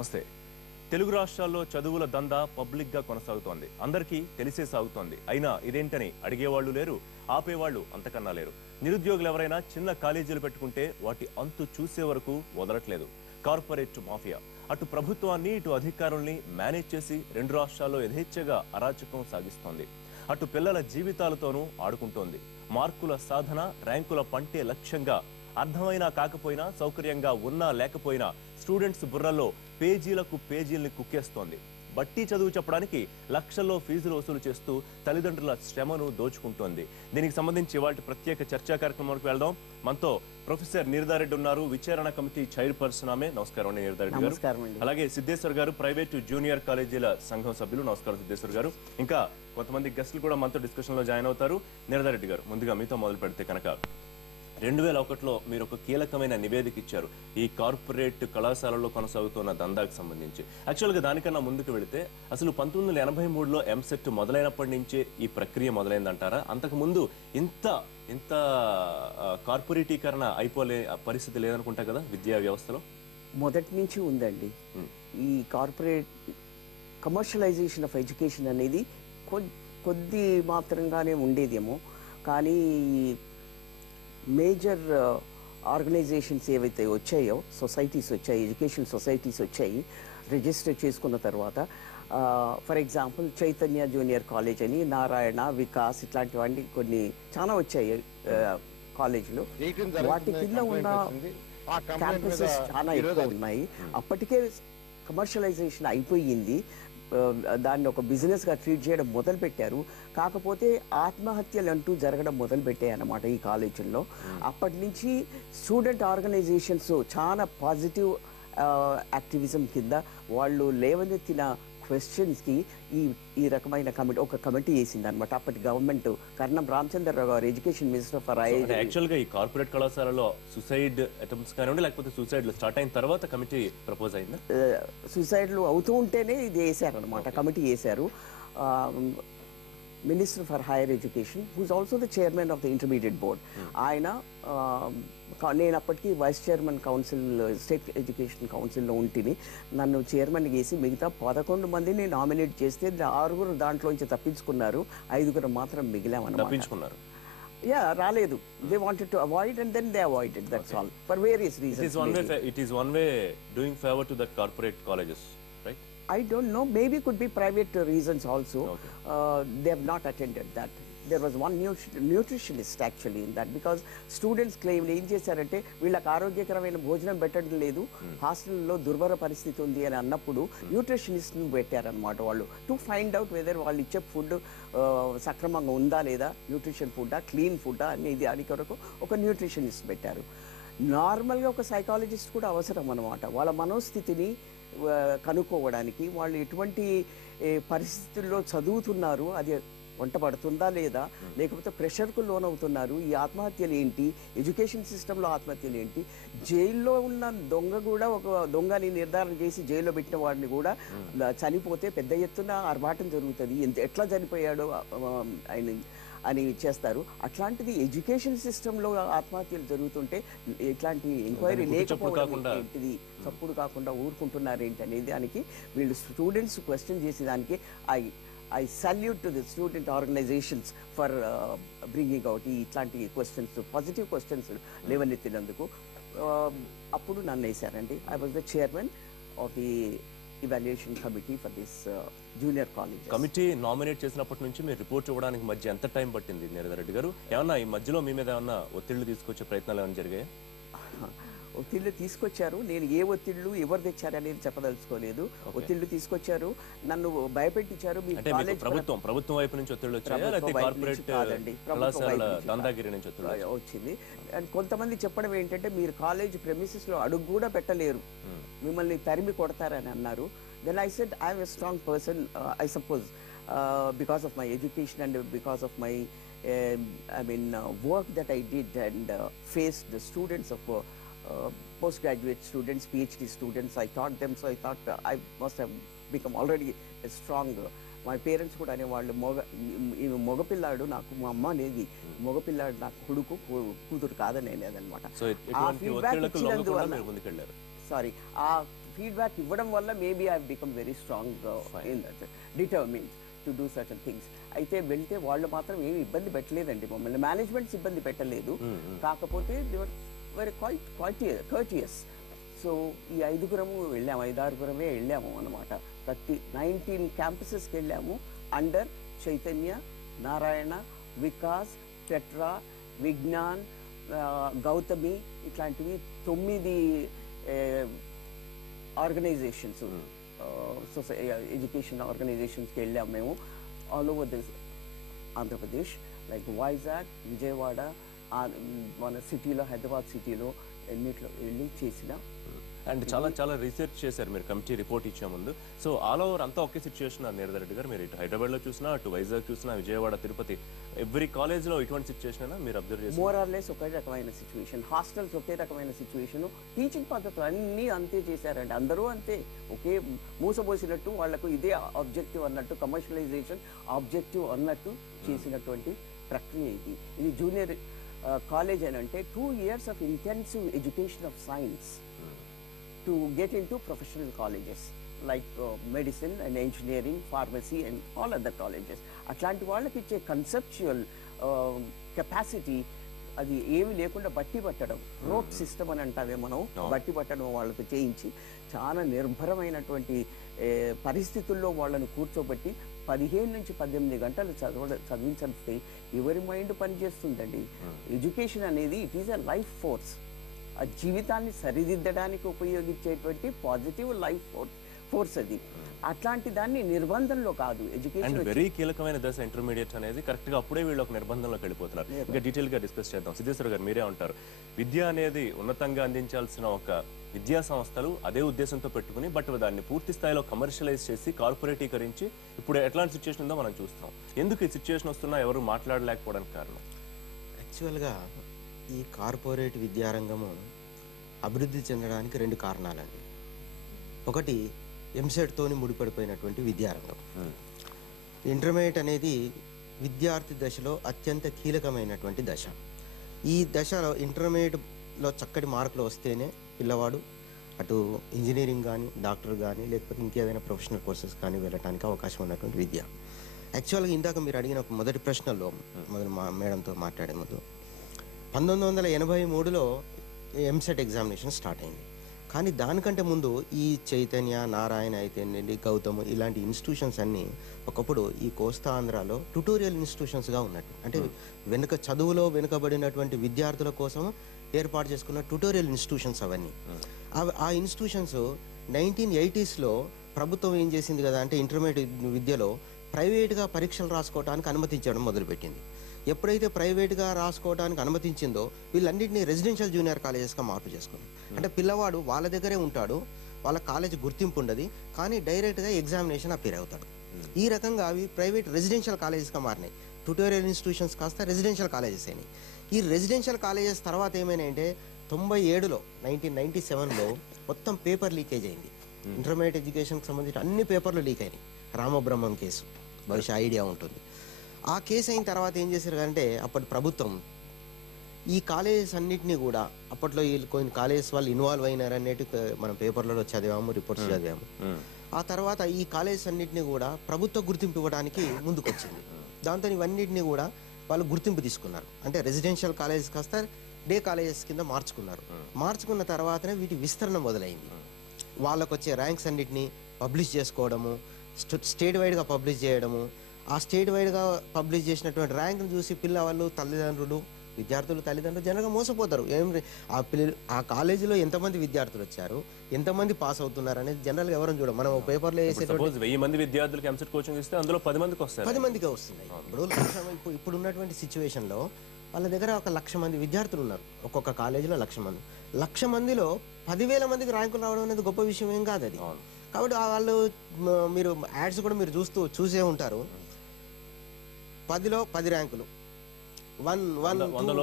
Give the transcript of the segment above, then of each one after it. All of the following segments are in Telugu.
నమస్తే. తెలుగు రాష్ట్రాల్లో చదువుల దందా పబ్లిక్ గా కొనసాగుతోంది. అందరికీ తెలిసే సాగుతోంది. అయినా ఇదేంటని అడిగేవాళ్లు లేరు, ఆపేవాళ్లు అంతకన్నా లేరు. నిరుద్యోగులు ఎవరైనా చిన్న కాలేజీలు పెట్టుకుంటే వాటి అంతు చూసే వరకు వదలట్లేదు కార్పొరేట్ మాఫియా. అటు ప్రభుత్వాన్ని ఇటు అధికారుల్ని మేనేజ్ చేసి రెండు రాష్ట్రాల్లో యథేచ్ఛగా అరాచకం సాగిస్తోంది. అటు పిల్లల జీవితాలతోనూ ఆడుకుంటోంది. మార్కుల సాధన, ర్యాంకుల పంటే లక్ష్యంగా అర్థమైనా కాకపోయినా, సౌకర్యంగా ఉన్నా లేకపోయినా స్టూడెంట్స్ బుర్రల్లో పేజీలకు పేజీల్ని కుక్కేస్తోంది. బట్టి చదువు చెప్పడానికి లక్షల్లో ఫీజులు వసూలు చేస్తూ తల్లిదండ్రుల శ్రమను దోచుకుంటోంది. దీనికి సంబంధించి ఇవాళ ప్రత్యేక చర్చా కార్యక్రమానికి వెళ్దాం. మనతో ప్రొఫెసర్ నీరదారెడ్డి ఉన్నారు, విచారణ కమిటీ చైర్పర్సన్ ఆమె. నమస్కారం అండి నీరదారెడ్డి గారు. అలాగే సిద్ధేశ్వర్ గారు, ప్రైవేటు జూనియర్ కాలేజీల సంఘం సభ్యులు. నమస్కారం సిద్ధేశ్వర్ గారు. ఇంకా కొంతమంది గెస్టులు కూడా మనతో డిస్కషన్ లో జాయిన్ అవుతారు. నీరదారెడ్డి గారు, ముందుగా మీతో మొదలు పెడితే కనుక 2001లో మీరు ఒక కీలకమైన నివేదిక ఇచ్చారు ఈ కార్పొరేట్ కళాశాలల్లో కొనసాగుతున్న దందాకు సంబంధించి. యాక్చువల్గా దానికన్నా ముందుకు వెళితే అసలు 1983లో ఎంసెట్ మొదలైనప్పటి నుంచే ఈ ప్రక్రియ మొదలైందంటారా? అంతకుముందు ఇంత కార్పొరేటీకరణ అయిపోలే పరిస్థితి లేదనుకుంటా కదా విద్యా వ్యవస్థలో? మొదటి నుంచి ఉందండి. ఈ కార్పొరేట్ కమర్షియలైజేషన్ ఆఫ్ ఎడ్యుకేషన్ అనేది కొద్ది మాత్రంగానే ఉండేదేమో, కానీ మేజర్ ఆర్గనైజేషన్స్ ఏవైతే వచ్చాయో, సొసైటీస్ వచ్చాయి, ఎడ్యుకేషన్ సొసైటీస్ వచ్చాయి, రిజిస్టర్ చేసుకున్న తర్వాత for example Chaitanya junior college అని, నారాయణ, వికాస్ ఇట్లాంటివన్నీ కొన్ని చాలా వచ్చాయి కాలేజీలు. వాటి కింద ఉన్న క్యాంపసెస్ చాలా ఎక్కువ ఉన్నాయి. అప్పటికే కమర్షియలైజేషన్ అయిపోయింది. దాన్ని ఒక బిజినెస్ గా ట్రీట్ చేయడం మొదలు పెట్టారు. కాకపోతే ఆత్మహత్యలు అంటూ జరగడం మొదలు పెట్టాయి అన్నమాట ఈ కాలేజీల్లో. అప్పటి నుంచి స్టూడెంట్ ఆర్గనైజేషన్స్ చాలా పాజిటివ్ యాక్టివిజం కింద వాళ్ళు లేవనెత్తిన క్వశ్చన్స్ కి ఈ రకమైన ఒక కమిటీ వేసింది అనమాట. అప్పటి గవర్నమెంట్ కర్ణం రామచంద్రరావు గారు, ఎడ్యుకేషన్ మినిస్టర్ ఫర్ యాక్చువల్ గా ఈ కార్పొరేట్ కళాశాలలో సూసైడ్ అటెంప్ట్స్ కానివ్వండి, లేకపోతే సూసైడ్ స్టార్ట్ అయిన తర్వాత కమిటీ ప్రపోజ్ అయిందా? సూసైడ్లు అవుతూ ఉంటేనే ఇది వేసారనమాట, కమిటీ వేశారు. Minister for higher education, who's also the chairman of the intermediate board, ఆయన, నేను అప్పటికి vice chairman council, state education కౌన్సిల్లో ఉంటిని. నన్ను చైర్మన్ చేసి మిగతా 11 మందిని నామినేట్ చేస్తే 6 దాంట్లోంచి తప్పించుకున్నారు, 5 మాత్రం మిగిలామన్నమాట. రాలేదు. They wanted to avoid and then they avoided, that's all, for various reasons. It is one way doing favor to the corporate colleges, right? I don't know, maybe could be private reasons also. They have not attended that. There was one nutritionist actually in that, because students claimed ఏం చేశారంటే వీళ్ళకి ఆరోగ్యకరమైన భోజనం పెట్టడం లేదు, హాస్టల్లో దుర్భర పరిస్థితి ఉంది అని అన్నప్పుడు న్యూట్రిషనిస్ట్ని పెట్టారనమాట వాళ్ళు, టు ఫైండ్ అవుట్ వెదర్ వాళ్ళు ఇచ్చే ఫుడ్ సక్రమంగా ఉందా లేదా, న్యూట్రిషన్ ఫుడ్డా, క్లీన్ ఫుడ్డా అనేది దాని కొరకు ఒక న్యూట్రిషనిస్ట్ పెట్టారు. నార్మల్గా ఒక సైకాలజిస్ట్ కూడా అవసరం అన్నమాట, వాళ్ళ మనోస్థితిని కనుక్కోవడానికి. వాళ్ళు ఎటువంటి పరిస్థితుల్లో చదువుతున్నారు, అది వంట పడుతుందా లేదా, లేకపోతే ప్రెషర్కు లోనవుతున్నారు, ఈ ఆత్మహత్యలు ఏంటి, ఎడ్యుకేషన్ సిస్టంలో ఆత్మహత్యలు ఏంటి, జైల్లో ఉన్న దొంగ కూడా, ఒక దొంగని నిర్ధారణ చేసి జైల్లో పెట్టిన వాడిని కూడా చనిపోతే పెద్ద ఎత్తున ఆర్భాటం జరుగుతుంది, ఎట్లా చనిపోయాడో ఆయన అని చేస్తారు. అట్లాంటిది ఎడ్యుకేషన్ సిస్టంలో ఆత్మహత్యలు జరుగుతుంటే ఇట్లాంటి ఎంక్వైరీ లేకపోవడం ఏంటిది, తప్పుడు కాకుండా ఊరుకుంటున్నారు ఏంటి అనేది దానికి వీళ్ళు స్టూడెంట్స్ క్వశ్చన్ చేసేదానికి I salute to the student organizations for bringing out ఇట్లాంటి క్వశ్చన్స్, పాజిటివ్ క్వశ్చన్స్ లేవనెత్తినందుకు. అప్పుడు నన్ను వేశారండి. I was the chairman of the evaluation committee for this junior college. Committee nominate చేసినప్పటి నుంచి మీరు రిపోర్ట్ ఇవ్వడానికి మధ్య ఎంత టైం పట్టింది నీరదారెడ్డి గారు? ఏమన్నా ఈ మధ్యలో మీ మీద ఏమన్నా ఒత్తిళ్లు తీసుకొచ్చే ప్రయత్నాలు ఏమైనా జరిగాయా? ఒత్తిళ్లు తీసుకొచ్చారు. నేను ఏ ఒత్తిళ్లు ఎవరు తెచ్చారనేది చెప్పదలుచుకోలేదు. ఒత్తిళ్లు తీసుకొచ్చారు, నన్ను భయపెట్టించారు. ప్రభుత్వం వైపు నుంచి ఒత్తిళ్లు వచ్చింది. అండ్ కొంతమంది చెప్పడం ఏంటంటే మీరు కాలేజ్ ప్రెమిసెస్ లో అడుగు కూడా పెట్టలేరు, మిమ్మల్ని తరిమి కొడతారని అన్నారు. Then I said I am a strong person, I suppose, because of my education and because of my work that I did and faced the students of postgraduate students, PhD students. I taught them, so I thought I must have become already a strong. My parents కూడా అనేవాళ్ళు, మగపిల్లాడు నాకు, మా అమ్మ అనేది మగపిల్లాడు నాకు కొడుకు కూతురు కాదని అనేదన్నమాట. ఆ ఫీడ్బ్యాక్ ఇవ్వడం వల్ల maybe I become very strong in determined to do certain things. అయితే వెళ్తే వాళ్ళు మాత్రం ఏమి ఇబ్బంది పెట్టలేదండి మమ్మల్ని, మేనేజ్మెంట్స్ ఇబ్బంది పెట్టలేదు. కాకపోతే వెరీ క్వైట్ కర్టియస్. సో ఈ 5గురము వెళ్ళాము, 5-6గురమే వెళ్ళాము అనమాట. 19 క్యాంపసెస్కి వెళ్ళాము. అండర్ చైతన్య, నారాయణ, వికాస్, టెట్రా, విజ్ఞాన్, గౌతమి, ఇట్లాంటివి 9 ఆర్గనైజేషన్స్, ఎడ్యుకేషన్ ఆర్గనైజేషన్స్కి వెళ్ళాము మేము all over this Andhra Pradesh, like Vizag, Vijayawada, మన సిటీలో, హైదరాబాద్ సిటీలో ఎన్నిట్లో వెళ్ళి చేసిన. అండ్ చాలా రీసెర్చ్ చేశారు మీరు, కమిటీ రిపోర్ట్ ఇచ్చే ముందు. సో ఆల్ ఓవర్ అంతా ఒకే సిచ్యువేషన్ నీరద రెడ్డి గారు, మీరు ఇటు హైదరాబాద్లో చూసినా, అటు వైజాగ్ చూసినా, విజయవాడ, తిరుపతి, ఎవ్రీ కాలేజ్లో ఇటువంటి సిచ్యువేషన్ మీరు అబ్జర్వ్ చేస్తారు? మోర్ ఆర్ లెస్ ఒకే రకమైన సిచ్యువేషన్. హాస్టల్స్ ఒకే రకమైన సిచ్యువేషన్. టీచింగ్ పద్ధతులు అన్నీ అంతే చేశారండి, అందరూ అంతే. ఒకే మూసబోసినట్టు వాళ్లకు ఇదే ఆబ్జెక్టివ్ అన్నట్టు, కమర్షియలైజేషన్ ఆబ్జెక్టివ్ అన్నట్టు చేసినటువంటి ప్రక్రియ ఇది. ఇది జూనియర్ కాలేజ్ అని అంటే 2 years of intensive education of science to get into professional colleges like medicine and engineering, pharmacy and all other colleges. అట్లాంటి వాళ్ళకి ఇచ్చే కన్సెప్చువల్ కెపాసిటీ అది ఏమి లేకుండా బట్టి పట్టడం, రోప్ సిస్టమ్ అని అంటామే మనం, బట్టి పట్టడం వాళ్ళతో చేయించి చాలా నిర్భరమైనటువంటి పరిస్థితుల్లో వాళ్ళని కూర్చోబెట్టి 15 నుంచి 18 గంటలు చదివించే ఎవరి మైండ్ పనిచేస్తుందండి. ఎడ్యుకేషన్ అనేది it is a life force. ఆ జీవితాన్ని సరిదిద్దడానికి ఉపయోగించేటువంటి పాజిటివ్ లైఫ్ ఫోర్స్ అది. అట్లాంటి దాన్ని నిర్బంధంలో కాదు. ఎడ్యుకేషన్ వెరీ కీలకమైన దశ ఇంటర్మీడియట్ అనేది, కరెక్ట్ గా అప్పుడే వీళ్ళు ఒక నిర్బంధంలోకి వెళ్ళిపోతున్నారు. ఇంకా డీటెయిల్ గా డిస్కస్ చేద్దాం. సిద్ధేశ్వర గారు మీరే ఉంటారు, విద్య అనేది ఉన్నతంగా అందించాల్సిన ఒక విద్యా సంస్థలు అదే ఉద్దేశంతో పెట్టుకుని, బట్ దాన్ని పూర్తి స్థాయిలో కమర్షియలైజ్ చేసి కార్పొరేటీకరించి ఇప్పుడు ఎట్లాంటి సిచ్యువేషన్ ఉందో మనం చూస్తాం. ఎందుకు ఈ సిచ్యువేషన్ వస్తున్నా ఎవరు మాట్లాడలేకపోవడానికి కారణం? యాక్చువల్గా ఈ కార్పొరేట్ విద్యారంగము అభివృద్ధి చెందడానికి 2 కారణాలండి. ఒకటి ఎంసెట్తోని ముడిపడిపోయినటువంటి విద్యారంగం. ఇంటర్మీడియట్ అనేది విద్యార్థి దశలో అత్యంత కీలకమైనటువంటి దశ. ఈ దశలో ఇంటర్మీడియట్లో చక్కటి మార్కులు వస్తేనే పిల్లవాడు అటు ఇంజనీరింగ్ కానీ, డాక్టర్ కానీ, లేకపోతే ఇంకేదైనా ప్రొఫెషనల్ కోర్సెస్ కానీ వెళ్ళడానికి అవకాశం ఉన్నటువంటి విద్య. యాక్చువల్గా ఇందాక మీరు అడిగిన మొదటి ప్రశ్నలో మా మేడంతో మాట్లాడే ముందు 1983లో ఎంసెట్ ఎగ్జామినేషన్ స్టార్ట్ అయింది. కానీ దానికంటే ముందు ఈ చైతన్య, నారాయణ అయితేనండి, గౌతమ్ ఇలాంటి ఇన్స్టిట్యూషన్స్ అన్నీ ఒకప్పుడు ఈ కోస్తా ఆంధ్రాలో ట్యుటోరియల్ ఇన్స్టిట్యూషన్స్గా ఉన్నట్టు, అంటే చదువులో వెనుకబడినటువంటి విద్యార్థుల కోసం ఏర్పాటు చేసుకున్న ట్యుటోరియల్ ఇన్స్టిట్యూషన్స్ అవన్నీ. ఆ ఇన్స్టిట్యూషన్స్ 1980sలో ప్రభుత్వం ఏం చేసింది కదా అంటే ఇంటర్మీడియట్ విద్యలో ప్రైవేట్గా పరీక్షలు రాసుకోవడానికి అనుమతించడం మొదలుపెట్టింది. ఎప్పుడైతే ప్రైవేట్గా రాసుకోవడానికి అనుమతించిందో వీళ్ళన్నింటినీ రెసిడెన్షియల్ జూనియర్ కాలేజెస్గా మార్పు చేసుకున్నారు. అంటే పిల్లవాడు వాళ్ళ దగ్గరే ఉంటాడు, వాళ్ళ కాలేజ్ గుర్తింపు ఉండదు, కానీ డైరెక్ట్గా ఎగ్జామినేషన్ అపీర్ అవుతాడు. ఈ రకంగా అవి ప్రైవేట్ రెసిడెన్షియల్ కాలేజెస్గా మారినాయి. ట్యుటోరియల్ ఇన్స్టిట్యూషన్స్ కాస్త రెసిడెన్షియల్ కాలేజెస్ అయినాయి. ఈ రెసిడెన్షియల్ కాలేజెస్ తర్వాత ఏమైనాయంటే 1997లో మొత్తం పేపర్ లీకేజ్ అయింది. ఇంటర్మీడియట్ ఎడ్యుకేషన్కి సంబంధించిన అన్ని పేపర్లు లీక్ అయినాయి. రామబ్రహ్మం కేసు బహుశా ఐడియా ఉంటుంది. ఆ కేసు అయిన తర్వాత ఏం చేశారు అంటే అప్పటి ప్రభుత్వం ఈ కాలేజెస్ అన్నిటినీ కూడా, అప్పట్లో కొన్ని కాలేజెస్ వాళ్ళు ఇన్వాల్వ్ అయినారనేటి మనం పేపర్లలో చదివాము, రిపోర్ట్స్ చదివాము. ఆ తర్వాత ఈ కాలేజెస్ అన్నిటినీ కూడా ప్రభుత్వ గుర్తింపు ఇవ్వడానికి ముందుకొచ్చింది. దాంతో ఇవన్నిటిని కూడా వాళ్ళు గుర్తింపు తీసుకున్నారు. అంటే రెసిడెన్షియల్ కాలేజెస్ కాస్త డే కాలేజెస్ కింద మార్చుకున్న తర్వాతనే వీటి విస్తరణ మొదలైంది. వాళ్ళకు వచ్చే ర్యాంక్స్ అన్నిటినీ పబ్లిష్ చేసుకోవడము, స్టేట్ వైడ్గా పబ్లిష్ చేయడము. ఆ స్టేట్ వైడ్గా పబ్లిష్ చేసినటువంటి ర్యాంక్ను చూసి పిల్లవాళ్ళు, విద్యార్థులు తల్లిదండ్రులు జనరల్గా మోసపోతారు. ఆ కాలేజీలో ఎంతమంది విద్యార్థులు వచ్చారు, ఎంతమంది పాస్ అవుతున్నారు అనేది జనరల్గా ఎవరైనా చూడం. మనం పేపర్లో వేసేటువంటి 1000 మంది విద్యార్థులకు ఎంసెట్ కోచింగ్ ఇస్తే అందులో 10 మందికి వస్తారు, 10 మందికి వస్తున్నాయి. ఇప్పుడు ఉన్నటువంటి సిచ్యువేషన్లో వాళ్ళ దగ్గర 1,00,000 మంది విద్యార్థులు ఉన్నారు. ఒక్కొక్క కాలేజీలో 1,00,000 మంది. 1,00,000 మందిలో 10,000 మందికి ర్యాంకులు రావడం అనేది గొప్ప విషయం ఏం కాదు అది. కాబట్టి వాళ్ళు మీరు యాడ్స్ కూడా మీరు చూసే ఉంటారు. 10లో 10 ర్యాంకులు, 100లో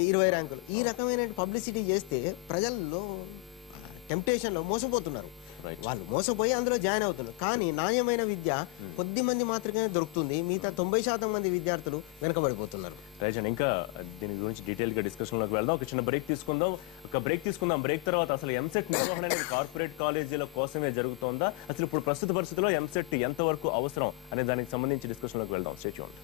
20 ర్యాంకులు. ఈ రకమైన పబ్లిసిటీ చేస్తే ప్రజల్లో టెంప్టేషన్లో మోసపోతున్నారు. వాళ్ళు మోసపోయి అందులో జాయిన్ అవుతున్నారు. కానీ నాణ్యమైన విద్య కొద్ది మంది మాత్రమే దొరుకుతుంది, మిగతా 90% మంది విద్యార్థులు వెనకబడిపోతున్నారు. రైట్, ఇంకా దీని గురించి డీటెయిల్ గా డిస్కషన్ లోకి వెళ్దాం. ఒక చిన్న బ్రేక్ తీసుకుందాం. బ్రేక్ తర్వాత అసలు ఎంసెట్ నిర్వహణ అనేది కార్పొరేట్ కాలేజీల కోసమే జరుగుతోందా, అసలు ఇప్పుడు ప్రస్తుత పరిస్థితుల్లో ఎంసెట్ ఎంత వరకు అవసరం అనే దానికి సంబంధించి డిస్కషన్ లోకి వెళ్దాం. Stay tuned.